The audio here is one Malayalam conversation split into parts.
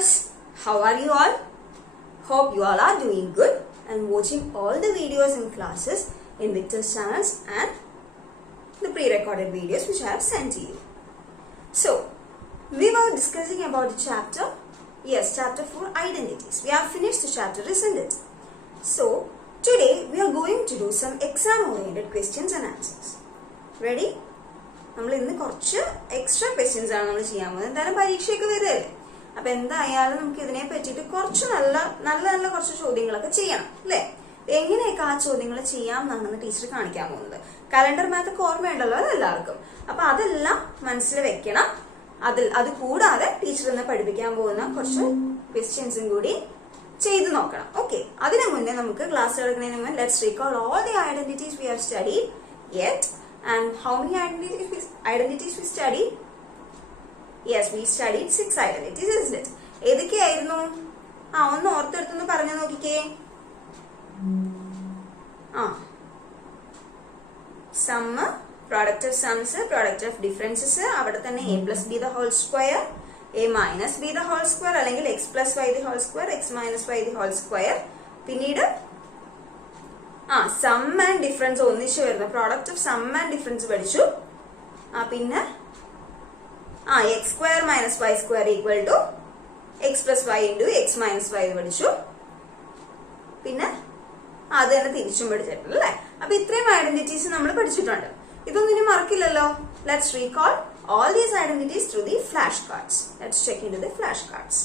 viewers, how are you all? Hope you all are doing good and watching all the videos and classes in Victor's channels and the pre-recorded videos which I have sent to you. So, we were discussing about the chapter, chapter 4, identities. We have finished the chapter, isn't it? So, today we are going to do some exam-oriented questions and answers. Ready? നമ്മൾ ഇന്ന് കുറച്ച് എക്സ്ട്രാ ക്വസ്റ്റ്യൻസ് ആണ് നമ്മൾ ചെയ്യാൻ പോകുന്നത്. എന്തായാലും പരീക്ഷയൊക്കെ വരുമല്ലേ, അപ്പൊ എന്തായാലും നമുക്ക് ഇതിനെ പറ്റിയിട്ട് കുറച്ച് നല്ല കുറച്ച് ചോദ്യങ്ങളൊക്കെ ചെയ്യണം അല്ലെ. എങ്ങനെയൊക്കെ ആ ചോദ്യങ്ങൾ ചെയ്യാം എന്നാണ് ടീച്ചർ കാണിക്കാൻ പോകുന്നത്. കലണ്ടർ മാത്ത് ഒക്കെ ഓർമ്മയുണ്ടല്ലോ എല്ലാവർക്കും. അപ്പൊ അതെല്ലാം മനസ്സിൽ വെക്കണം. അത് കൂടാതെ ടീച്ചർ ഇന്ന് പഠിപ്പിക്കാൻ പോകുന്ന കുറച്ച് ക്വസ്റ്റ്യൻസും കൂടി ചെയ്ത് നോക്കണം. ഓക്കെ, അതിനു മുന്നേ നമുക്ക് ക്ലാസ് എടുക്കുന്നതിന് മുന്നേ let's recall all the identities we have studied yet. And how many identities we studied? Yes, we studied 6 identities, isn't it? ഏതൊക്കെയായിരുന്നു? ഒന്ന് ഓർത്തെടുത്തൊന്ന് പറഞ്ഞു നോക്കിക്കേ. Sum, product of sums, product of differences, അവിടെ തന്നെ a plus b the whole square, a minus b the whole square, അല്ലെങ്കിൽ x plus y the whole square, x minus y the whole square. പിന്നീട് സം ആൻഡ് ഡിഫറൻസ് ഒന്നിച്ചു വരുന്ന product of sum and difference പഠിച്ചു. പിന്നെ x square minus y square equal to x plus y into x minus y പഠിച്ചു. പിന്നെ അത് തന്നെ തിരിച്ചും പഠിച്ചിട്ടുണ്ട് അല്ലെ. അപ്പൊ ഇത്രയും ഐഡന്റിറ്റീസ് നമ്മൾ പഠിച്ചിട്ടുണ്ട്. ഇതൊന്നും ഇനി മറക്കില്ലല്ലോ. Let's recall all these identities through the flashcards. Let's check into the flashcards.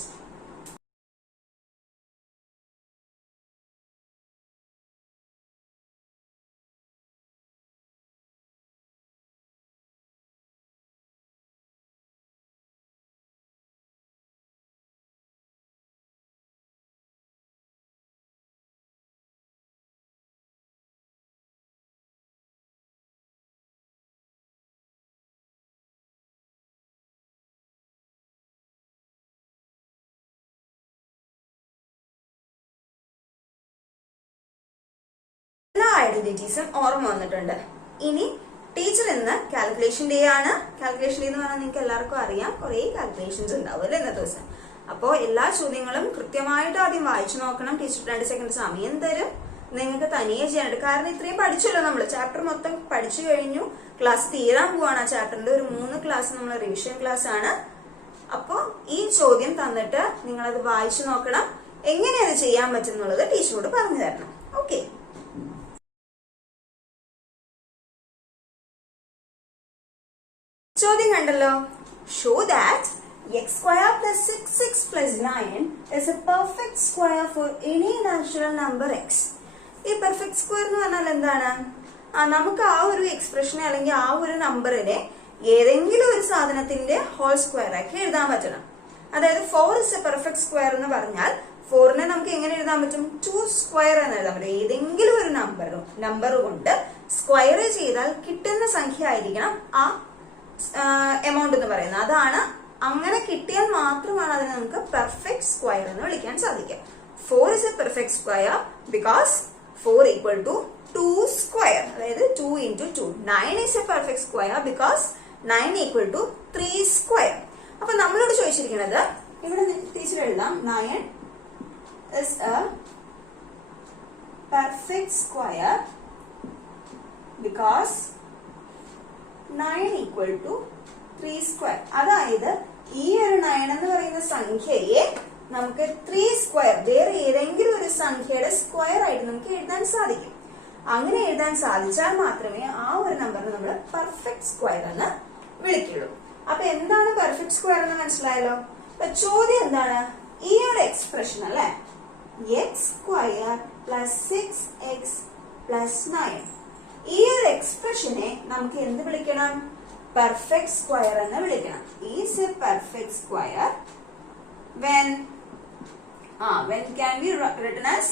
എല്ലാ ഐഡന്റിറ്റീസും ഓർമ്മ വന്നിട്ടുണ്ട്. ഇനി ടീച്ചർ ഇന്ന് കാൽക്കുലേഷൻ ഡേ ആണ്. കാൽക്കുലേഷൻ ഡേ എന്ന് പറഞ്ഞാൽ നിങ്ങൾക്ക് എല്ലാവർക്കും അറിയാം, കുറെ കാൽക്കുലേഷൻസ് ഉണ്ടാവും അല്ലെ ഇന്നത്തെ ദിവസം. അപ്പോൾ എല്ലാ ചോദ്യങ്ങളും കൃത്യമായിട്ട് ആദ്യം വായിച്ചു നോക്കണം. ടീച്ചർ 2 സെക്കൻഡ് സമയം തരും, നിങ്ങൾക്ക് തനിയെ ചെയ്യാനുണ്ട്. കാരണം ഇത്രയും പഠിച്ചല്ലോ നമ്മൾ, ചാപ്റ്റർ മൊത്തം പഠിച്ചു കഴിഞ്ഞു. ക്ലാസ് തീരാൻ പോവാണ്. ആ ചാപ്റ്ററിന്റെ ഒരു 3 ക്ലാസ് നമ്മൾ റിവിഷൻ ക്ലാസ് ആണ്. അപ്പോൾ ഈ ചോദ്യം തന്നിട്ട് നിങ്ങളത് വായിച്ചു നോക്കണം. എങ്ങനെ അത് ചെയ്യാൻ പറ്റും എന്നുള്ളത് ടീച്ചറോട് പറഞ്ഞു തരണം. ഓക്കെ, ചോദ്യം കണ്ടല്ലോ. Show that x square plus 6x plus 9 is a perfect square for any natural number x. ഈ പെർഫെക്റ്റ് സ്ക്വയർ എന്ന് പറഞ്ഞാൽ എന്താണ്? നമുക്ക് ആ ഒരു എക്സ്പ്രഷനെ അല്ലെങ്കിൽ ആ ഒരു നമ്പറിനെ ഏതെങ്കിലും ഒരു സാധനത്തിന്റെ ഹോൾ സ്ക്വയർ ആക്കി എഴുതാൻ പറ്റണം. അതായത് 4 is a perfect square എന്ന് പറഞ്ഞാൽ 4നെ നമുക്ക് എങ്ങനെ എഴുതാൻ പറ്റും? 2 സ്ക്വയർ എന്ന് എഴുതാൻ പറ്റും. ഏതെങ്കിലും ഒരു നമ്പർ കൊണ്ട് സ്ക്വയർ ചെയ്താൽ കിട്ടുന്ന സംഖ്യ ആയിരിക്കണം ആ എമൗണ്ട് എന്ന് പറയുന്നത്. അതാണ്, അങ്ങനെ കിട്ടിയാൽ മാത്രമാണ് അതിനെ നമുക്ക് പെർഫെക്റ്റ് സ്ക്വയർ എന്ന് വിളിക്കാൻ സാധിക്കുക. 4 is a perfect square because 4 equal to 2 square, അതായത് 2 into 2. 9 is a perfect square because 9 equal to 3 square. അപ്പൊ നമ്മളോട് ചോദിച്ചിരിക്കുന്നത്, ഇവിടെ ടീച്ചർ എഴുതാം, 9 is a perfect square because 9 equal to 3 square. അതായത് ഈ ഒരു 9 എന്ന് പറയുന്ന സംഖ്യയെ നമുക്ക് 3 സ്ക്വയർ, വേറെ ഏതെങ്കിലും ഒരു സംഖ്യയുടെ സ്ക്വയർ ആയിട്ട് നമുക്ക് എഴുതാൻ സാധിക്കും. അങ്ങനെ എഴുതാൻ സാധിച്ചാൽ മാത്രമേ ആ ഒരു നമ്പറിനെ നമ്മൾ പെർഫെക്റ്റ് സ്ക്വയർ എന്ന് വിളിക്കുള്ളൂ. അപ്പൊ എന്താണ് പെർഫെക്റ്റ് സ്ക്വയർ എന്ന് മനസ്സിലായല്ലോ. അപ്പൊ ചോദ്യം എന്താണ്? ഈ ഒരു എക്സ്പ്രഷൻ അല്ലെ, എക്സ് സ്ക്വയർ പ്ലസ് 6x പ്ലസ് 9, ഈ ഒരു എക്സ്പ്രഷനെ നമുക്ക് എന്ത് വിളിക്കണം? പെർഫെക്റ്റ് സ്ക്വയർ എന്ന് വിളിക്കണം. Is a perfect square when can be written as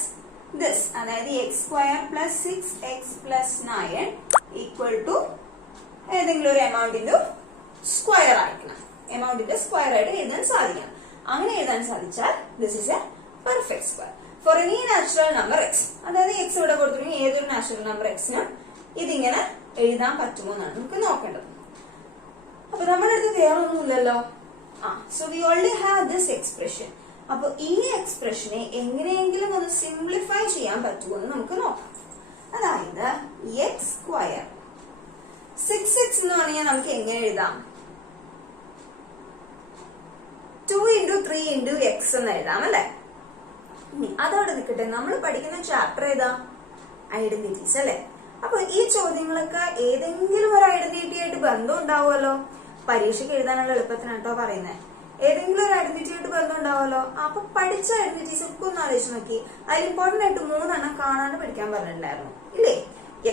this. അതായത് എക്സ് സ്ക്വയർ പ്ലസ് 6x പ്ലസ് 9 ഈക്വൽ ടു ഏതെങ്കിലും ഒരു എമൗണ്ടിന്റെ സ്ക്വയർ ആയിരിക്കണം. എമൗണ്ടിന്റെ സ്ക്വയർ ആയിട്ട് എഴുതാൻ സാധിക്കണം. അങ്ങനെ എഴുതാൻ സാധിച്ചാൽ this is a perfect square for any natural number X. അതായത് എക്സ് ഇവിടെ കൊടുത്തിട്ടുണ്ടെങ്കിൽ ഏതൊരു നാച്ചുറൽ നമ്പർ എക്സിനും ഇതിങ്ങനെ എഴുതാൻ പറ്റുമോ എന്നാണ് നമുക്ക് നോക്കേണ്ടത്. അപ്പൊ നമ്മുടെ അടുത്ത് വേറെ ഒന്നുമില്ലല്ലോ. So we only have this expression. അപ്പൊ ഈ എക്സ്പ്രഷനെ എങ്ങനെയെങ്കിലും ഒന്ന് സിംപ്ലിഫൈ ചെയ്യാൻ പറ്റുമെന്ന് നമുക്ക് നോക്കാം. അതായത് എക്സ് സ്ക്വയർ 6x എന്ന് പറഞ്ഞാൽ നമുക്ക് എങ്ങനെ എഴുതാം? 2 × 3 × x എന്ന് എഴുതാം അല്ലെ. അതവിടെ നിൽക്കട്ടെ, നമ്മൾ പഠിക്കുന്ന ചാപ്റ്റർ ഏതാ? ഐഡന്റിറ്റീസ് അല്ലെ. അപ്പൊ ഈ ചോദ്യങ്ങളൊക്കെ ഏതെങ്കിലും ഒരു ഐഡന്റിറ്റി ആയിട്ട് ബന്ധം ഉണ്ടാവുമല്ലോ. പരീക്ഷയ്ക്ക് എഴുതാനുള്ള എളുപ്പത്തിനാട്ടോ പറയുന്നത്. ഏതെങ്കിലും ഒരു ഐഡന്റിറ്റി ആയിട്ട് ബന്ധം ഉണ്ടാവുമല്ലോ. അപ്പൊ പഠിച്ച ഐഡന്റിറ്റീസ് ഒക്കെ ഒന്ന് ആലോചിച്ച് നോക്കി. അതിൽ ഇമ്പോർട്ടന്റ് ആയിട്ട് 3 കാണാണ്ട് പഠിക്കാൻ പറഞ്ഞിട്ടുണ്ടായിരുന്നു ഇല്ലേ?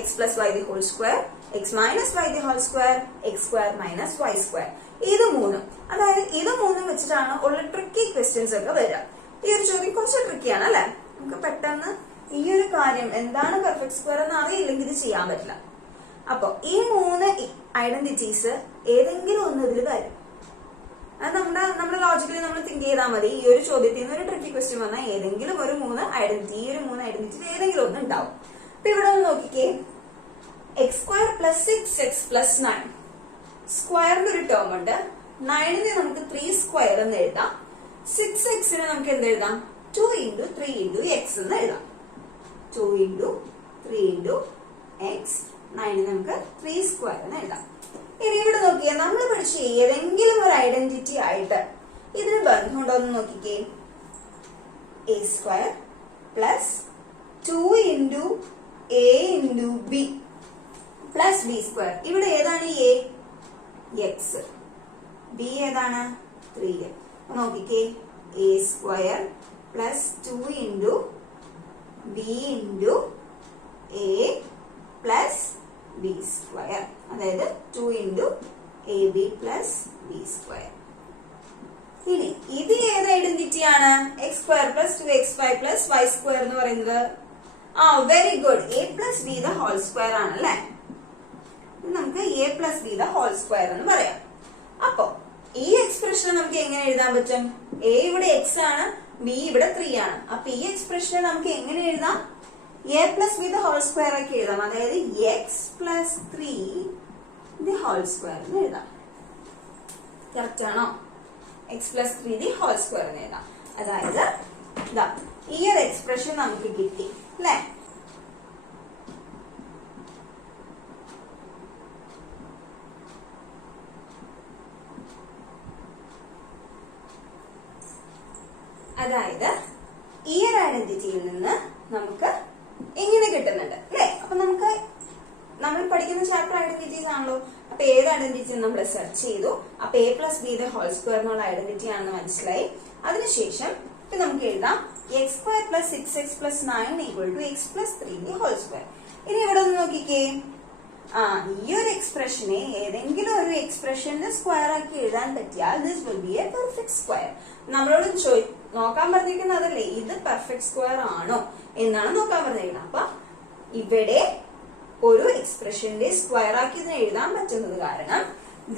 x + y² x - y² x² - y². ഇത് 3. അതായത് ഇത് 3 വെച്ചിട്ടാണ് ഉള്ള ട്രിക്കി ക്വസ്റ്റ്യൻസ് ഒക്കെ വരിക. ഈ ഒരു ചോദ്യം കുറച്ച് ട്രിക്കിയാണ് അല്ലെ. നമുക്ക് പെട്ടെന്ന് ഈ ഒരു കാര്യം എന്താണ് പെർഫെക്റ്റ് സ്ക്വയർ എന്ന് അറിയില്ലെങ്കിൽ ഇത് ചെയ്യാൻ പറ്റില്ല. അപ്പൊ ഈ 3 ഐഡന്റിറ്റീസ് ഏതെങ്കിലും ഒന്ന് ഇതിൽ വരും. അത് നമ്മുടെ ലോജിക്കലി നമ്മൾ തിങ്ക് ചെയ്താൽ മതി. ഈ ഒരു ചോദ്യത്തിൽ നിന്ന് ഒരു ട്രിക്കി ക്വസ്റ്റ്യൻ വന്നാൽ ഏതെങ്കിലും ഒരു 3 ഐഡന്റിറ്റി, ഈ ഒരു 3 ഐഡന്റിറ്റി ഏതെങ്കിലും ഒന്ന് ഉണ്ടാവും. അപ്പൊ ഇവിടെ ഒന്ന് നോക്കിക്കേ, x² + 6x + 9 സ്ക്വയറിന്റെ ഒരു ടേം ഉണ്ട്. 9നെ നമുക്ക് 3² എന്ന് എഴുതാം. 6xനെ നമുക്ക് എന്ത് എഴുതാം? 2 × 3 × x എന്ന് എഴുതാം. 2 × 3 × x. 9നെ നമുക്ക് 3² എന്ന് എഴുതാം. ഇനി ഇവിടെ നോക്കിയാൽ നമ്മൾ പഠിച്ച ഏതെങ്കിലും ഒരു ഐഡന്റിറ്റി ആയിട്ട് ഇതിന് ബന്ധമുണ്ടോ എന്ന് നോക്കിക്കേ. a² + 2 × a × b + b². ഇവിടെ ഏതാണ് a? x. b ഏതാണ്? 3. നോക്കിക്കേ, a² + 2 × b × a + b². അതായത് 2 × ab + b². ഇനി ഇത് ഏത് ഐഡന്റിറ്റി ആണ്? x² + 2xy + y² എന്ന് പറയുന്നത്. Very good. a + b² ആണ് അല്ലെ. നമുക്ക് a + b² എന്ന് പറയാം. അപ്പൊ ഈ എക്സ്പ്രഷൻ നമുക്ക് എങ്ങനെ എഴുതാൻ പറ്റും? a ഇവിടെ x ആണ്, b ഇവിടെ 3 ആണ്. അപ്പൊ ഈ എക്സ്പ്രഷനെ നമുക്ക് എങ്ങനെ എഴുതാം? a + b² ആക്കി എഴുതാം. അതായത് x + 3 2 എന്ന് എഴുതാം. കറക്റ്റ് ആണോ? x + 3 2 എന്ന് എഴുതാം. അതായത് ഈ ഒരു എക്സ്പ്രഷൻ നമുക്ക് കിട്ടി അല്ലെ. അതായത് ഈ ഒരു ഐഡന്റിറ്റിയിൽ നിന്ന് നമുക്ക് ഇങ്ങനെ കിട്ടുന്നുണ്ട് അല്ലെ. അപ്പൊ നമ്മൾ പഠിക്കുന്ന ചാപ്റ്റർ ഐഡന്റിറ്റീസ് ആണല്ലോ. അപ്പൊ ഏത് ഐഡന്റിറ്റി നമ്മൾ സെർച്ച് ചെയ്തു. അപ്പൊ a + b² എന്നുള്ള ഐഡന്റിറ്റി ആണെന്ന് മനസ്സിലായി. അതിനുശേഷം ഇപ്പൊ നമുക്ക് എഴുതാം x² + 6x + 9 = x + 3 2. ഇനി ഇവിടെ ഒന്ന് നോക്കിക്കേ, ഈ ഒരു എക്സ്പ്രഷനെ ഏതെങ്കിലും ഒരു എക്സ്പ്രഷന്റെ സ്ക്വയർ ആക്കി എഴുതാൻ പറ്റിയാൽ this will be A perfect square. നമ്മളോട് നോക്കാൻ പറഞ്ഞിരിക്കുന്നതല്ലേ ഇത് പെർഫെക്റ്റ് സ്ക്വയർ ആണോ എന്നാണ് നോക്കാൻ പറഞ്ഞിരിക്കുന്നത്. അപ്പൊ ഇവിടെ ഒരു എക്സ്പ്രഷന്റെ സ്ക്വയർ ആക്കി ഇതിനെ എഴുതാൻ പറ്റുന്നത് കാരണം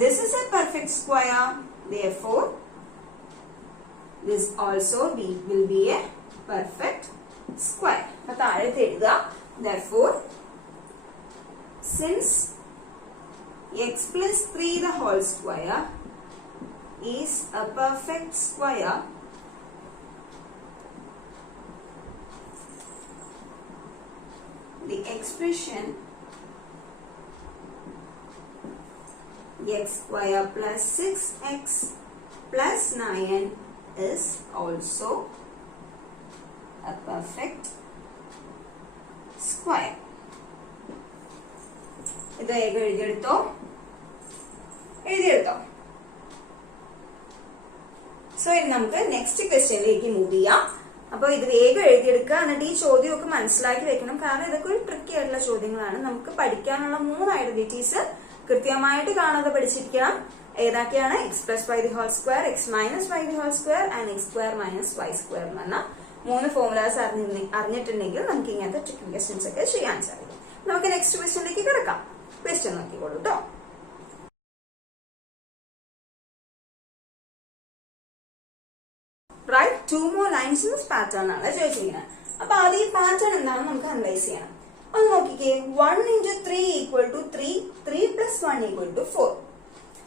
this is a perfect square, therefore this also will be a perfect square. അപ്പൊ താഴത്തെ എഴുതുക, therefore since x + 3 is a perfect square, the expression x² + 6x + 9 is also a perfect square. ഇത് എഴുതിയെടുത്തോ? സോ ഇനി നമുക്ക് നെക്സ്റ്റ് ക്വസ്റ്റ്യനിലേക്ക് മൂവ് ചെയ്യാം. അപ്പൊ ഇത് വേഗം എഴുതിയെടുക്കുക. എന്നിട്ട് ഈ ചോദ്യമൊക്കെ മനസ്സിലാക്കി വെക്കണം. കാരണം ഇതൊക്കെ ഒരു ട്രിക്കി ആയിട്ടുള്ള ചോദ്യങ്ങളാണ്. നമുക്ക് പഠിക്കാനുള്ള 3 ഐഡന്റിറ്റീസ് കൃത്യമായിട്ട് കാണാതെ പഠിച്ചിരിക്കണം. ഏതൊക്കെയാണ്? x + y² x - y² and x² - y² എന്ന 3 ഫോർമുലാസ് അറിഞ്ഞിട്ടുണ്ടെങ്കിൽ നമുക്ക് ഇങ്ങനത്തെ ട്രിക്കി ക്വസ്റ്റ്യൻസ് ഒക്കെ ചെയ്യാൻ സാധിക്കും. നമുക്ക് നെക്സ്റ്റ് ക്വസ്റ്റ്യനിലേക്ക് കിടക്കാം. ക്വസ്റ്റ്യൻ നോക്കിക്കോളൂ കേട്ടോ. Write 2 more lines in this pattern ആണ് ചോദിച്ചിരിക്കുന്നത്. അപ്പൊ ആദ്യം ഈ പാറ്റേൺ എന്താണെന്ന് നമുക്ക് അനലൈസ് ചെയ്യണം. ഒന്ന് നോക്കിക്കേ, 1 × 3 = 3, 3 + 1 = 4.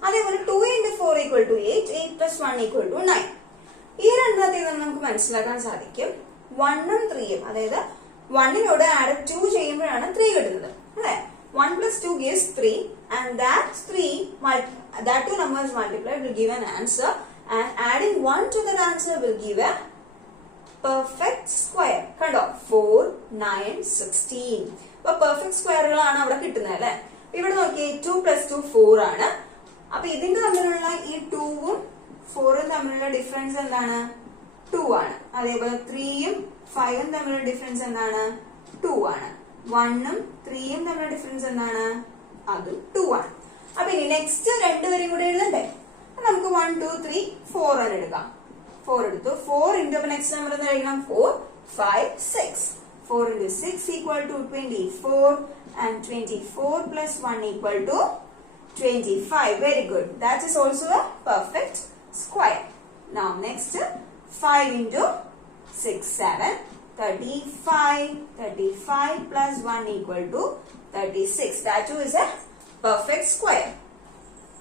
അതേപോലെ 2 × 4 = 8, 8 + 1 = 9. ഈ രണ്ടാമത്തെ നമ്മൾ നമുക്ക് മനസ്സിലാക്കാൻ സാധിക്കും 1ഉം 3ഉം, അതായത് 1നോട് ആഡ് 2 ചെയ്യുമ്പോഴാണ് 3 കിട്ടുന്നത് അല്ലെ. 1 plus 2 gives 3 and that two numbers multiplied will give an answer, and adding 1 to that answer will give a perfect square. കണ്ടോ 4, 9, 16. അപ്പൊ പെർഫെക്റ്റ് സ്ക്വയറുകളാണ് അവിടെ കിട്ടുന്നത് അല്ലെ. ഇവിടെ നോക്കിയേ 2 plus 2 4 ആണ്. അപ്പൊ ഇതിന്റെ തമ്മിലുള്ള ഈ 2ഉം 4ഉം തമ്മിലുള്ള ഡിഫറൻസ് എന്താണ്? 2 ആണ്. അതേപോലെ 3ഉം 5ഉം തമ്മിലുള്ള ഡിഫറൻസ് എന്താണ്? 2 ആണ്. 1ഉം 3ഉം തമ്മിലുള്ള ഡിഫറൻസ് എന്താണ്? അതും 2 ആണ്. അപ്പൊ ഇനി നെക്സ്റ്റ് രണ്ടുപേരും കൂടെ എഴുതണ്ടേ? നമുക്ക് 1, 2, 3, 4 എന്ന് എടുക്കാം. 4 എടുത്തു. 4 into നെക്സ്റ്റ് നമ്പർ എന്ന് എഴുതണം 4, 5, 6. 4 into 6 equal to 24 and 24 plus 1 equal to 25. Very good. That is also a perfect square. Now next 5 into 6, 7, 35. 35 plus 1 equal to 36. That too is a perfect square.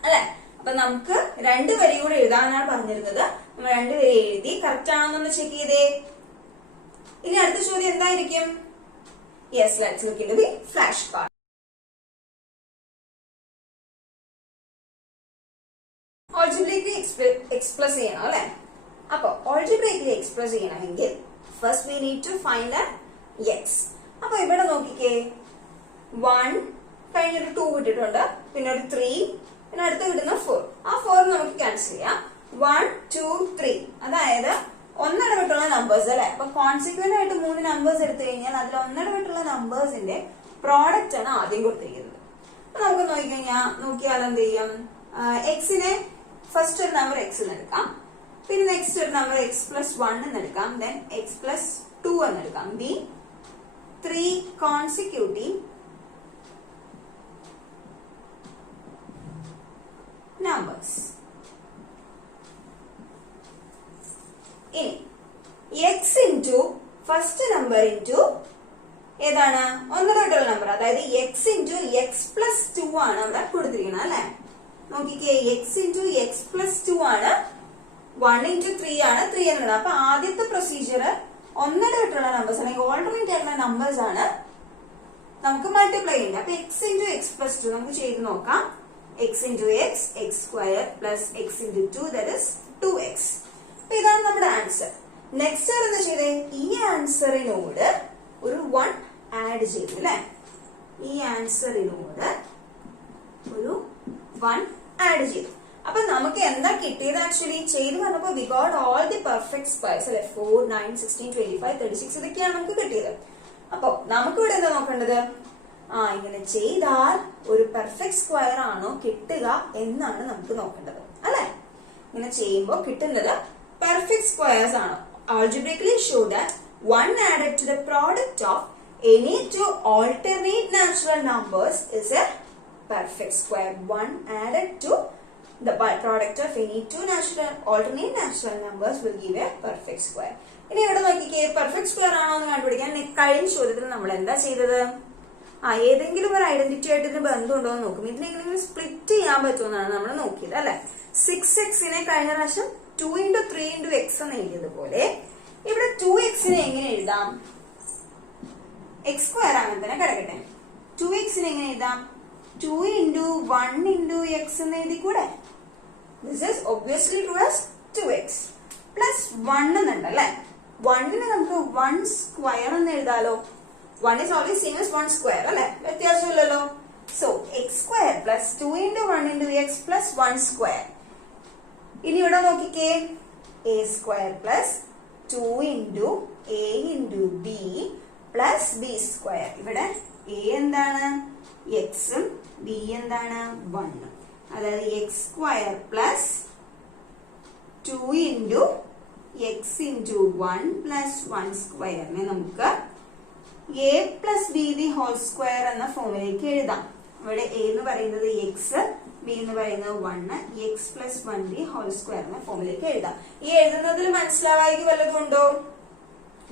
അല്ലെ. അപ്പൊ നമുക്ക് രണ്ടുപേരെയും കൂടെ എഴുതാനാണ് പറഞ്ഞിരുന്നത്. നമ്മൾ രണ്ടുപേരെ എഴുതി. കറക്റ്റ് ആണോന്ന് ചെക്ക് ചെയ്തേ. ഇനി അടുത്ത ചോദ്യം എന്തായിരിക്കും? Yes, let's look into the flash card. Algebraically express ചെയ്യണം അല്ലെ. അപ്പൊ ഓൾജിബ്രേക്കലി എക്സ്പ്രസ് ചെയ്യണമെങ്കിൽ first we need to find X. അപ്പൊ ഇവിടെ നോക്കിക്കേ, 1 കഴിഞ്ഞൊരു 2 കിട്ടിയിട്ടുണ്ട്, പിന്നെ ഒരു 3, പിന്നെ അടുത്ത് കിട്ടുന്ന 4. ആ 4 നമുക്ക് ക്യാൻസൽ ചെയ്യാം. 1, 2, 3, അതായത് ഒന്നിടവിട്ടുള്ള നമ്പേഴ്സ് അല്ലെ. അപ്പൊ കോൺസിക്വന്റ് ആയിട്ട് 3 നമ്പേഴ്സ് എടുത്തു കഴിഞ്ഞാൽ അതിൽ ഒന്നിടവിട്ടുള്ള നമ്പേഴ്സിന്റെ പ്രോഡക്റ്റ് ആണ് ആദ്യം കൊടുത്തിരിക്കുന്നത്. അപ്പൊ നമുക്ക് നോക്കിയാൽ എന്ത് ചെയ്യും? എക്സിനെ ഫസ്റ്റ് ഒരു നമ്പർ എക്സ് എന്ന് എടുക്കാം, പിന്നെ നെക്സ്റ്റ് ഒരു നമ്പർ എക്സ് പ്ലസ് 1 എന്ന് എടുക്കാം, ദെൻ എക്സ് പ്ലസ് 2 എന്ന് എടുക്കാം. The 3 consecutive numbers. ഇനി x into first number into ഏതാണ്? ഒന്നിടവിട്ടുള്ള നമ്പർ, അതായത് x into x plus 2 ആണ് അവിടെ കൊടുത്തിരിക്കുന്നത് അല്ലെ. നോക്കിക്കേ, x into x plus 2 ആണ്. 1 into 3 ആണ്. 3 എന്നുള്ളത്. അപ്പൊ ആദ്യത്തെ പ്രൊസീജിയർ ഒന്നിടവിട്ടുള്ള നമ്പേഴ്സ് അല്ലെങ്കിൽ ഓൾട്ടർനേറ്റ് ആയിട്ടുള്ള നമ്പേഴ്സ് ആണ് നമുക്ക് മൾട്ടിപ്ലൈ ചെയ്യുന്നത്. അപ്പൊ x into x plus 2 നമുക്ക് ചെയ്ത് നോക്കാം. x into x, x square plus x into 2, that is 2x. അപ്പൊ ഇതാണ് നമ്മുടെ ആൻസർ. നെക്സ്റ്റ് എന്താ ചെയ്തേ? ഈ ആൻസറിനോട് ഒരു 1 ആഡ് ചെയ്തു അല്ലെ. ഈ ആൻസറിനോട് ഒരു 1 ആഡ് ചെയ്തു. അപ്പൊ നമുക്ക് എന്താ കിട്ടിയത്? ആക്ച്വലി ചെയ്ത് പറഞ്ഞപ്പോ we got all the perfect squares അല്ലെ. 4, 9, 16, 25, 36 ഇതൊക്കെയാണ് നമുക്ക് കിട്ടിയത്. അപ്പൊ നമുക്ക് ഇവിടെ എന്താ നോക്കേണ്ടത്? ഇങ്ങനെ ചെയ്താൽ ഒരു പെർഫെക്റ്റ് സ്ക്വയർ ആണോ കിട്ടുക എന്നാണ് നമുക്ക് നോക്കേണ്ടത് അല്ലെ. ഇങ്ങനെ ചെയ്യുമ്പോൾ കിട്ടുന്നത് പെർഫെക്റ്റ് സ്ക്വയർസ് ആണോ. Algebraically show that 1 added to the product of any two alternate natural numbers is a perfect square. 1 added to the product of any two alternate natural numbers will give a perfect square. ഇനി ഇവിടെ നോക്കിക്കേ, പെർഫെക്റ്റ് സ്ക്വയർ ആണോ എന്ന് കണ്ടുപിടിക്കാൻ കഴിഞ്ഞ ചോദ്യത്തിൽ നമ്മൾ എന്താ ചെയ്തത്? ഏതെങ്കിലും ഒരു ഐഡന്റിറ്റി ആയിട്ട് ഇതിന് ബന്ധമുണ്ടോ എന്ന് നോക്കും. ഇതിനെങ്കിലും സ്പ്ലിറ്റ് ചെയ്യാൻ പറ്റുമെന്നാണ് നമ്മൾ നോക്കിയത് അല്ലെ. 6xനെ കഴിഞ്ഞ പ്രാവശ്യം 2 into 3 into x എന്ന് എഴുതിയതുപോലെ ഇവിടെ 2xനെ എങ്ങനെ എഴുതാം? x സ്ക്വയർ അങ്ങനെ തന്നെ കിടക്കട്ടെ. 2xനെ എങ്ങനെ എഴുതാം? 2 into 1 into x എന്ന് എഴുതിക്കൂടെ? This is obviously true as 2x plus 1 എന്നുണ്ട് അല്ലെ. 1നെ നമുക്ക് 1 സ്ക്വയർ എന്ന് എഴുതാലോ. 1 is always same as 1 square അല്ലെ, വ്യത്യാസമില്ലല്ലോ. So x square plus 2 into 1 into x plus 1 square. ഇനി ഇവിടെ നോക്കിക്കേ, a square plus 2 into a into b plus b square. ഇവിടെ a എന്താണ്? x ഉം b എന്താണ്? 1. അതായത് x square plus 2 into x into 1 plus 1 square നെ നമുക്ക് a plus b the whole square എന്ന ഫോമിലേക്ക് എഴുതാം. ഇവിടെ a എന്ന് പറയുന്നത് x, b എന്ന് പറയുന്നത് 1, x plus 1 the whole square എന്ന ഫോമിലേക്ക് എഴുതാം. ഈ എഴുതുന്നതിൽ മനസ്സിലാവായി വല്ലതും ഉണ്ടോ?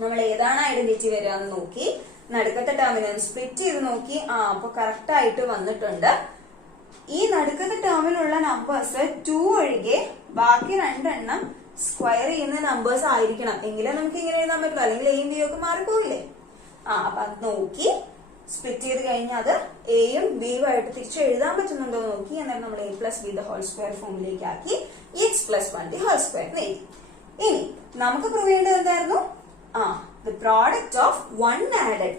നമ്മൾ ഏതാണ് ഐഡന്റിറ്റി വരിക എന്ന് നോക്കി നടുക്കത്തെ ടേമിനെ സ്പ്ലിറ്റ് ചെയ്ത് നോക്കി. അപ്പൊ കറക്റ്റ് ആയിട്ട് വന്നിട്ടുണ്ട്. ഈ നടുക്കത്തെ ടേമിലുള്ള നമ്പേഴ്സ് 2 ഒഴികെ ബാക്കി 2 എണ്ണം സ്ക്വയർ ചെയ്യുന്ന നമ്പേഴ്സ് ആയിരിക്കണം, എങ്കിലേ നമുക്ക് ഇങ്ങനെ എഴുതാൻ പറ്റുള്ളൂ, അല്ലെങ്കിൽ എയും ബിയും ഒക്കെ മാറിപ്പോയില്ലേ. അപ്പൊ അത് നോക്കി സ്പ്ലിറ്റ് ചെയ്ത് കഴിഞ്ഞാൽ അത് എയും ബിയും ആയിട്ട് തിരിച്ച് എഴുതാൻ പറ്റുന്നുണ്ടോ നോക്കി, എന്നിട്ട് നമ്മൾ a plus B the whole square ഫോമിലേക്ക് ആക്കി x plus 1 the whole square എഴുതി. ഇനി നമുക്ക് പ്രൂവ് ചെയ്യേണ്ടത് എന്തായിരുന്നു? the product of 1 added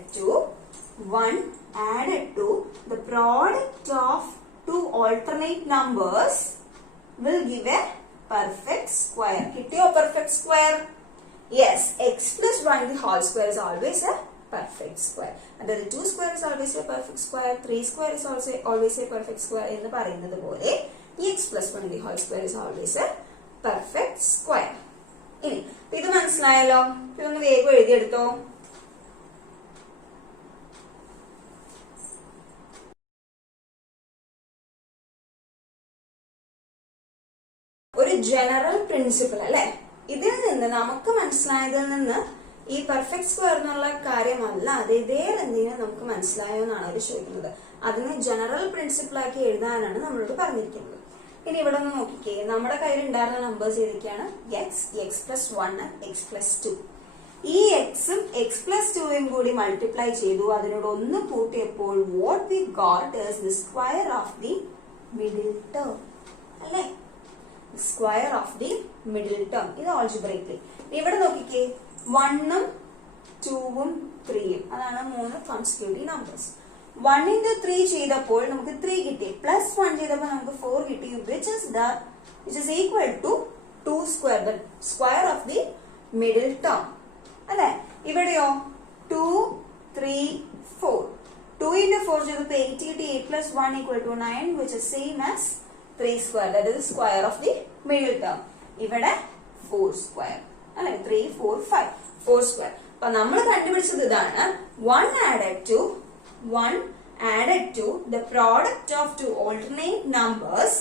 to the product of two alternate numbers will give a perfect square. കിട്ടിയോ perfect square? Yes, x plus 1 the whole square is always a perfect square. അതായത് 2 square is always a perfect square, 3 square is also always a perfect square എന്ന് പറയുന്നത് പോലെ x plus 1 the whole square is always a perfect square. ഇനി ഇത് മനസ്സിലായല്ലോ. ഇതൊന്ന് വേഗം എഴുതിയെടുത്തോ. ഒരു ജനറൽ പ്രിൻസിപ്പിൾ അല്ലെ, ഇതിൽ നിന്ന് നമുക്ക് മനസ്സിലായതിൽ നിന്ന് ഈ പെർഫെക്റ്റ് സ്ക്വയർ എന്നുള്ള കാര്യമല്ല, അതേ എന്തെങ്കിലും നമുക്ക് മനസ്സിലായോ എന്നാണ് അവർ ചോദിക്കുന്നത്. അതിനെ ജനറൽ പ്രിൻസിപ്പിൾ ആക്കി എഴുതാനാണ് നമ്മളോട് പറഞ്ഞിരിക്കുന്നത്. ഇനി ഇവിടെ ഒന്ന് നോക്കിക്കേ, നമ്മുടെ കയ്യിൽ ഉണ്ടായിരുന്ന നമ്പേഴ്സ് ഏതൊക്കെയാണ്? X plus 1 X plus 2. ഈ എക്സും എക്സ് പ്ലസ് 2യും കൂടി മൾട്ടിപ്ലൈ ചെയ്തു, അതിനോട് ഒന്ന് കൂട്ടിയപ്പോൾ what we got is the square of the middle term അല്ലെ, square of the middle term. ഇത് ആൾജിബ്രൈക്കലി ഇവിടെ നോക്കിക്കേ, 1ഉം 2ഉം 3ഉം അതാണ് 3 കോൺസ്റ്റിറ്റ്യൂട്ടീവ് നമ്പേഴ്സ്. 1 into 3 ചെയ്തപ്പോൾ നമുക്ക് 3 കിട്ടി, പ്ലസ് 1 ചെയ്തപ്പോൾ നമുക്ക് 4 കിട്ടി, which is equal to 2 square, the square of the middle term അല്ലെ. ഇവിടെയോ 2 3 4, 2 into 4 ചെയ്തപ്പോൾ 8 കിട്ടി, 8 plus 1 equal to 9, which is same as 3 square, that is the square of the middle term. ഇവിടെ 4 square അല്ലെ, 3 4 5 4 square. അപ്പൊ നമ്മൾ കണ്ടുപിടിച്ചത് ഇതാണ്, 1 added to the product of two alternate numbers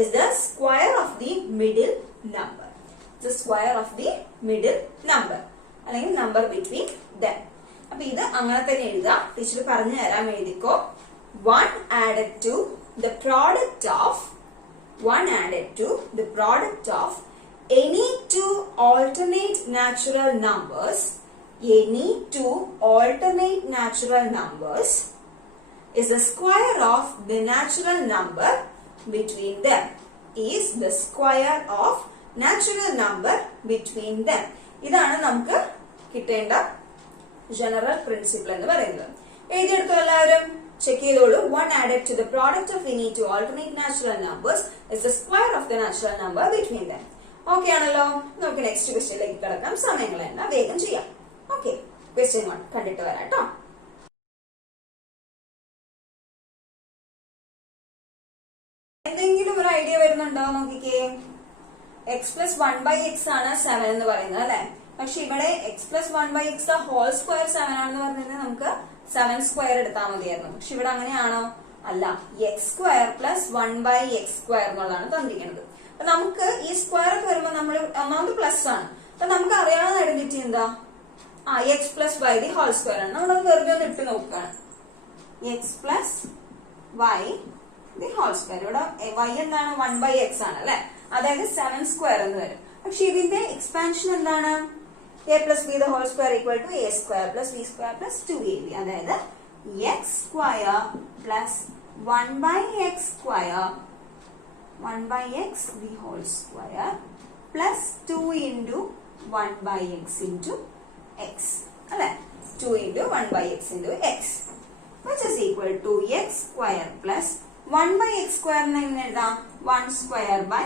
is the square of the middle number. The square of the middle number അല്ലെങ്കിൽ number between them. അപ്പൊ ഇത് അങ്ങനെ തന്നെ എഴുതാം, ടീച്ചർ പറഞ്ഞു തരാം, എഴുതിക്കോ. 1 added to the product of any two alternate natural numbers is the square of the natural number between them. Is the square of natural number between them. ഇതാണ് നമുക്ക് കിട്ടേണ്ട ജനറൽ പ്രിൻസിപ്പിൾ എന്ന് പറയുന്നത്. എഴുതിയെടുത്തോ എല്ലാവരും, ചെക്ക് ചെയ്തോളൂ. 1 added to the product of any two alternate natural numbers is the square of the natural number between them. Okay ആണല്ലോ. നമുക്ക് നെക്സ്റ്റ് ക്വസ്റ്റ്യനിലേക്ക് കിടക്കാം, സമയങ്ങൾ എന്നാ വേഗം ചെയ്യാം. ഓക്കെ, ക്വസ്റ്റ്യൻ 1 കണ്ടിട്ട് വരാം കേട്ടോ. എന്തെങ്കിലും ഒരു ഐഡിയ വരുന്നുണ്ടോ നോക്കിക്കേ. എക്സ് പ്ലസ് 1/x ആണ് 7 എന്ന് പറയുന്നത് അല്ലെ, പക്ഷെ ഇവിടെ X plus 1/x whole square 7 ആണെന്ന് പറഞ്ഞാൽ നമുക്ക് 7 സ്ക്വയർ എടുത്താൽ മതിയായിരുന്നു. പക്ഷെ ഇവിടെ അങ്ങനെയാണോ? അല്ല, എക്സ് സ്ക്വയർ പ്ലസ് 1/x² എന്നുള്ളതാണ് തന്നിരിക്കുന്നത്. അപ്പൊ നമുക്ക് ഈ സ്ക്വയർ ഒക്കെ വരുമ്പോൾ നമ്മൾ ഒന്നാമത് പ്ലസ് ആണ്, അപ്പൊ നമുക്ക് അറിയാവുന്ന ഐഡന്റിറ്റി എന്താ? X plus y the whole square ആണ്. നമ്മളത് വെറുതെ ഒന്ന് ഇട്ട് നോക്കുകയാണ്, x plus y the whole square. ഇവിടെ y എന്താണ്? 1/x ആണ് അല്ലെ, അതായത് 7 സ്ക്വയർ എന്ന് വരും. പക്ഷെ ഇതിന്റെ എക്സ്പാൻഷൻ എന്താണ്? a plus b the whole square equal to a square plus b square plus 2ab, അതായത് x square plus 1/x square 1/x the whole square plus 2 into 1/x into x അല്ലെ, 2 into 1/x into x, which is equal to x square plus 1/x square എങ്ങനെ എഴുതാം? 1 square by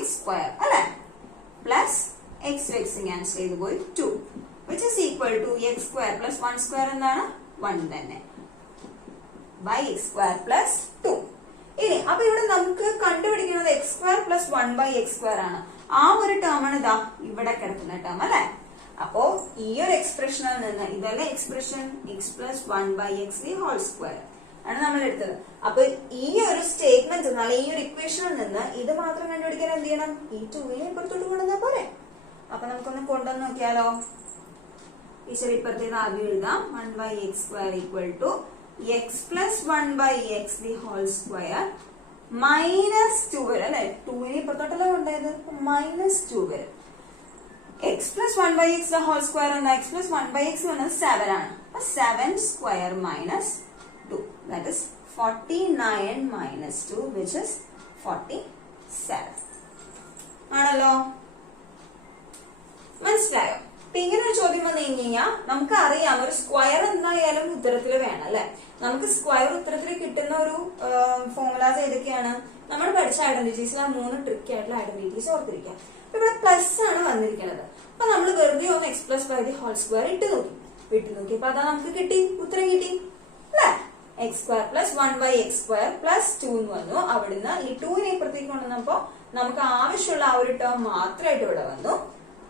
x square അല്ലെ, plus x ക്യാൻസൽ ചെയ്ത് പോയി 2, which is equal to x square plus 1 square എന്താണ്? 1 തന്നെ, by x square plus 2. ഇനി അപ്പൊ ഇവിടെ നമുക്ക് കണ്ടുപിടിക്കുന്നത് x square plus 1/x² ആണ്. ആ ഒരു ടേം ആണ് ഇതാ ഇവിടെ കിടക്കുന്ന ടേം അല്ലെ. അപ്പോ ഈ ഒരു എക്സ്പ്രഷനിൽ നിന്ന്, ഇതല്ലേ expression, x plus 1/x the whole square ആണ് നമ്മൾ എടുത്തത്. അപ്പൊ ഈ ഒരു സ്റ്റേറ്റ്മെന്റ് എന്നാൽ ഈ ഒരു ഇക്വേഷനിൽ നിന്ന് ഇത് മാത്രം കണ്ടുപിടിക്കാൻ എന്ത് ചെയ്യണം? ഈ 2നെ ഇപ്പുറത്തോട്ട് കൊണ്ടുവന്നാൽ പോരെ. അപ്പൊ നമുക്കൊന്ന് കൊണ്ടുവന്ന് നോക്കിയാലോ. ടീച്ചർ ഇപ്പുറത്തേത് ആദ്യം എഴുതാം, 1/x² equal to x plus 1/x the whole square minus 2 വരും അല്ലെ. 2നെ ഇപ്പുറത്തോട്ടല്ലേ കൊണ്ടുപോയത്, -2 വരും. x plus 1 by x the whole square and x plus 1 by x is 7 ആണ്. അപ്പോൾ 7 square minus 2, that is 49 minus 2 which is 47 ആണല്ലോ. മനസ്സിലായോ? അപ്പൊ ഇങ്ങനെ ഒരു ചോദ്യം വന്നു കഴിഞ്ഞാൽ നമുക്ക് അറിയാം ഒരു സ്ക്വയർ എന്തായാലും ഉത്തരത്തിൽ വേണം അല്ലെ. നമുക്ക് സ്ക്വയർ ഉത്തരത്തിൽ കിട്ടുന്ന ഒരു ഫോർമുലാസ് ഏതൊക്കെയാണ്? നമ്മൾ പഠിച്ച ഐഡന്റിറ്റീസിൽ ആ 3 ട്രിക്കി ആയിട്ടുള്ള ഐഡന്റിറ്റീസ് ഓർത്തിരിക്കാം. ഇവിടെ പ്ലസ് ആണ് വന്നിരിക്കുന്നത്. അപ്പൊ നമ്മൾ വെറുതെ ഒന്ന് x plus by the whole square ഇട്ട് നോക്കിയപ്പോ അതാ നമുക്ക് കിട്ടി, ഉത്തരം കിട്ടി അല്ലെ. X square plus 1 by x square plus 2 എന്ന് വന്നു. അവിടുന്ന് ഈ 2നെ ഇപ്പുറത്തേക്ക് കൊണ്ടുവന്നപ്പോ നമുക്ക് ആവശ്യമുള്ള ആ ഒരു ടേം മാത്രമായിട്ട് ഇവിടെ വന്നു.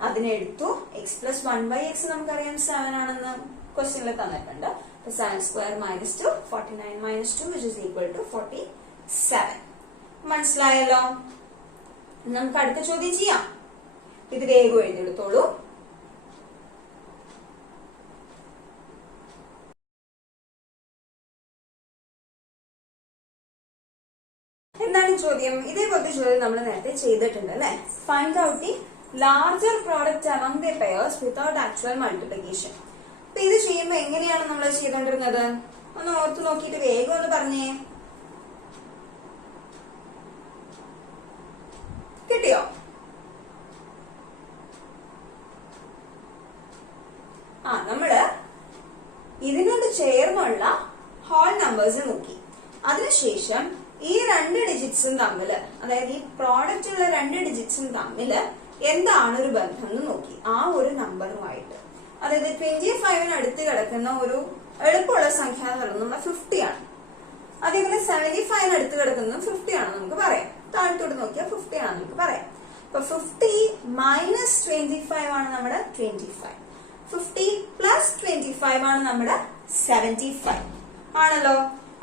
അതിനെടുത്തു. എക്സ് പ്ലസ് 1 ബൈ എക്സ് നമുക്കറിയാം 7 ആണെന്ന് ക്വസ്റ്റ്യനിൽ തന്നിട്ടുണ്ട്. 7 square minus 2 49 minus 2 which is equal to 47. മനസ്സിലായല്ലോ? നമുക്ക് അടുത്ത ചോദ്യം ചെയ്യാം. ഇത് വേഗം എഴുതിയെടുത്തോളൂ. എന്താണ് ചോദ്യം? ഇതേപോലത്തെ ചോദ്യം നമ്മൾ നേരത്തെ ചെയ്തിട്ടുണ്ട് അല്ലെ. Find out the larger product among the pairs without actual multiplication. അപ്പൊ ഇത് ചെയ്യുമ്പോ എങ്ങനെയാണ് നമ്മൾ ചെയ്തോണ്ടിരുന്നത്? ഒന്ന് ഓർത്ത് നോക്കിയിട്ട് വേഗം ഒന്ന് പറഞ്ഞേ. കിട്ടിയോ? നമ്മള് ഇതിനോട് ചേർന്നുള്ള ഹോൾ നമ്പേഴ്സ് നോക്കി. അതിനുശേഷം ഈ 2 ഡിജിറ്റ്സും തമ്മിൽ, അതായത് ഈ പ്രോഡക്റ്റുള്ള 2 ഡിജിറ്റ്സും തമ്മിൽ എന്താണ് ഒരു ബന്ധം എന്ന് നോക്കി ആ ഒരു നമ്പറുമായിട്ട്. അതായത് 25 അടുത്ത് കിടക്കുന്ന ഒരു എളുപ്പമുള്ള സംഖ്യ എന്ന് പറയുന്നത് നമ്മുടെ 50 ആണ്. അതേപോലെ 75 അടുത്ത് കിടക്കുന്നത് 50 ആണെന്ന് നമുക്ക് പറയാം. താഴത്തോട്ട് നോക്കിയാൽ 50 ആണെന്ന് നമുക്ക് പറയാം. അപ്പൊ 50 മൈനസ് 25 ആണ് നമ്മുടെ 25. 50 പ്ലസ് 25 ആണ് നമ്മുടെ 75 ആണല്ലോ.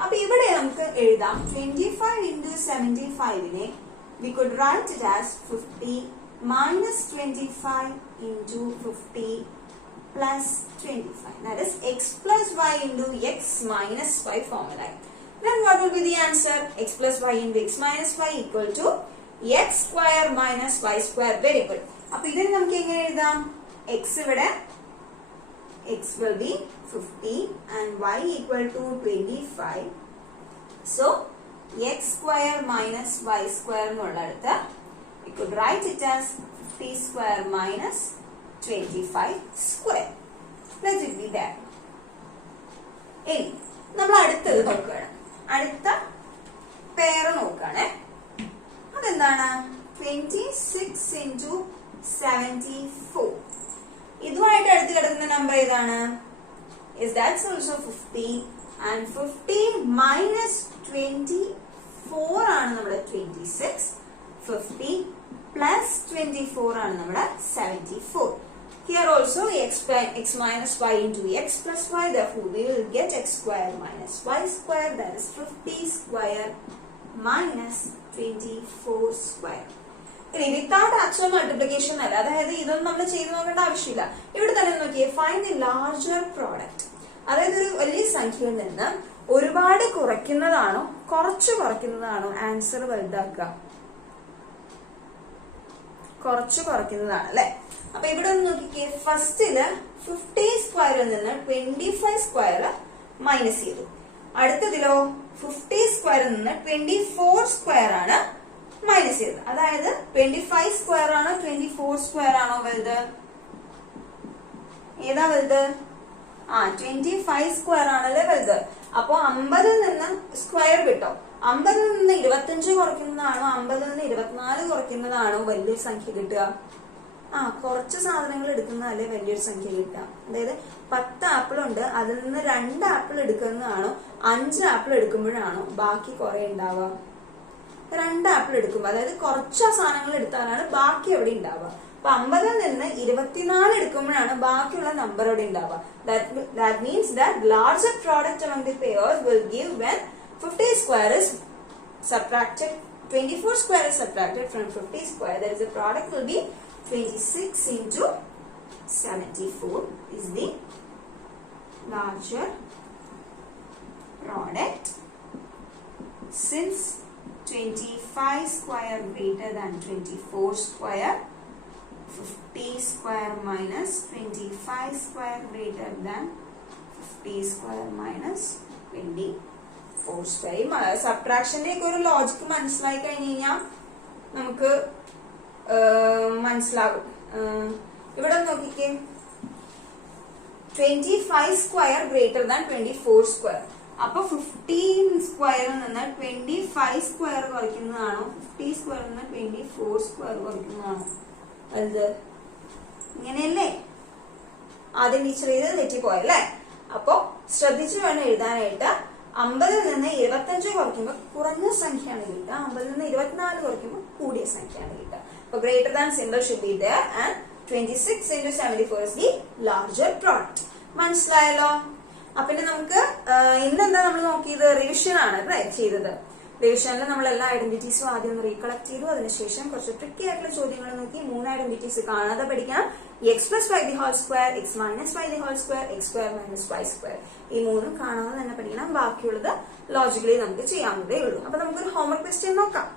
അപ്പൊ ഇവിടെ നമുക്ക് എഴുതാം 25 into 75നെ we could write it as 50 minus 25 into 50 plus 25. That is x plus y into x minus y formula. Then what will be the answer? X plus y into x minus y equal to x square minus y square. Very good. അപ്പൊ ഇതിന് നമുക്ക് എങ്ങനെ എഴുതാം? x ഇവിടെ x will be 50 and y equal to 25. So x square minus y square എന്നുള്ളടുത്ത് we could write it as 50 square minus 25 square. Let it be there. ഇനി നമ്മൾ അടുത്തത് നോക്കുകയാണ്. അടുത്ത പെയർ നോക്കുകയാണേ. അതെന്താണ്? 26 into 74. ഇതുമായിട്ട് അടുത്ത് കിടക്കുന്ന നമ്പർ ഏതാണ്? Is that also 50 and 50 minus 24 ആണ് നമ്മുടെ 26. 50 plus 24 ആണ് നമ്മുടെ 74. Here also x minus y into x plus y, therefore we will get x square minus y square, that is 50 square minus 24 square. Without actual multiplication അല്ല, അതായത് ഇതൊന്നും നമ്മൾ ചെയ്ത് നോക്കേണ്ട ആവശ്യമില്ല. ഇവിടെ തന്നെ നോക്കിയേ, ഫൈൻഡ് ദി ലാർജർ പ്രോഡക്റ്റ്. അതായത് ഒരു വലിയ സംഖ്യയിൽ നിന്ന് ഒരുപാട് കുറയ്ക്കുന്നതാണോ കുറച്ച് കുറയ്ക്കുന്നതാണോ ആൻസർ വലുതാക്കുക? കുറച്ച് കുറയ്ക്കുന്നതാണ് അല്ലെ. അപ്പൊ ഇവിടെ ഒന്ന് നോക്കിക്കേ, ഫസ്റ്റില് 50 സ്ക്വയറിൽ നിന്ന് 25 സ്ക്വയർ മൈനസ് ചെയ്തു. അടുത്തതിലോ 50 സ്ക്വയറിൽ നിന്ന് 24 സ്ക്വയർ ആണ് മൈനസ് ചെയ്തത്. അതായത് 25 സ്ക്വയർ ആണോ 24 സ്ക്വയർ ആണോ വലുത്? ഏതാ വലുത്? 25 സ്ക്വയർ ആണല്ലേ വലുത്. അപ്പൊ 50 നിന്ന് സ്ക്വയർ കിട്ടോ? 50 നിന്ന് 25 കുറയ്ക്കുന്നതാണോ 50 നിന്ന് 24 കുറയ്ക്കുന്നതാണോ വലിയൊരു സംഖ്യ കിട്ടുക? കുറച്ച് സാധനങ്ങൾ എടുക്കുന്നതല്ലേ വലിയൊരു സംഖ്യ കിട്ടുക. അതായത് 10 ആപ്പിൾ ഉണ്ട്, അതിൽ നിന്ന് 2 ആപ്പിൾ എടുക്കുന്നതാണോ 5 ആപ്പിൾ എടുക്കുമ്പോഴാണോ ബാക്കി കുറെ ഉണ്ടാവുക? 2 ആപ്പിൾ എടുക്കുമ്പോൾ, അതായത് കുറച്ച് സാധനങ്ങൾ എടുത്താലാണ് ബാക്കി എവിടെ ഉണ്ടാവുക. അപ്പൊ 50 നിന്ന് 24 എടുക്കുമ്പോഴാണ് ബാക്കിയുള്ള നമ്പർ എവിടെ ഉണ്ടാവുക. That means that larger product among the pairs will give when 50 square is subtracted, 24 square is subtracted from 50 square. There is a product will be 26 into 74 is the larger product. Since 25 square greater than 24 square, 50 square minus 25 square greater than 50 square minus 24 square. സബ്ട്രാക്ഷന്റെ ഒക്കെ ഒരു ലോജിക് മനസ്സിലായി കഴിഞ്ഞ് കഴിഞ്ഞാൽ നമുക്ക് മനസ്സിലാകും. ഇവിടെ നോക്കിക്കേ, 25 സ്ക്വയർ ഗ്രേറ്റർ ദാൻ 24 സ്ക്വയർ. അപ്പൊ 15 സ്ക്വയറിൽ നിന്ന് 25 സ്ക്വയർ കുറയ്ക്കുന്നതാണോ 50 സ്ക്വയറിൽ നിന്ന് 24 സ്ക്വയർ കുറയ്ക്കുന്നതാണോ? അത് ഇങ്ങനെയല്ലേ? ആദ്യം ടീച്ചർ ചെയ്ത് തെറ്റിപ്പോയല്ലേ? അപ്പൊ ശ്രദ്ധിച്ചു വേണം എഴുതാനായിട്ട്. 50 നിന്ന് 25 കുറയ്ക്കുമ്പോൾ കുറഞ്ഞ സംഖ്യയാണ് കിട്ടുക, 50 നിന്ന് 24 കുറയ്ക്കുമ്പോൾ കൂടിയ സംഖ്യയാണ് കിട്ടുക. അപ്പൊ greater than symbol should be there and 26 into 74 is the larger product. മനസ്സിലായല്ലോ? അപ്പൊ നമുക്ക് ഇന്നെന്താ നമ്മൾ നോക്കിയത്? റിവിഷൻ ആണ് ചെയ്തത്. റിവിഷനിൽ നമ്മൾ എല്ലാ ഐഡന്റിറ്റീസും ആദ്യം ഒന്ന് റീകളക്ട് ചെയ്തു. അതിനുശേഷം കുറച്ച് ട്രിക്കി ആയിട്ടുള്ള ചോദ്യങ്ങൾ നോക്കി. 3 ഐഡന്റിറ്റീസ് കാണാതെ പഠിക്കണം. x plus y the whole square, x minus y the whole square, x square minus y square. ഈ 3 കാണാതെ തന്നെ പഠിക്കണം. ബാക്കിയുള്ളത് ലോജിക്കലി നമുക്ക് ചെയ്യാവുന്നതേ ഉള്ളൂ. അപ്പൊ നമുക്കൊരു ഹോംവർക്ക് ക്വസ്റ്റ്യൻ നോക്കാം.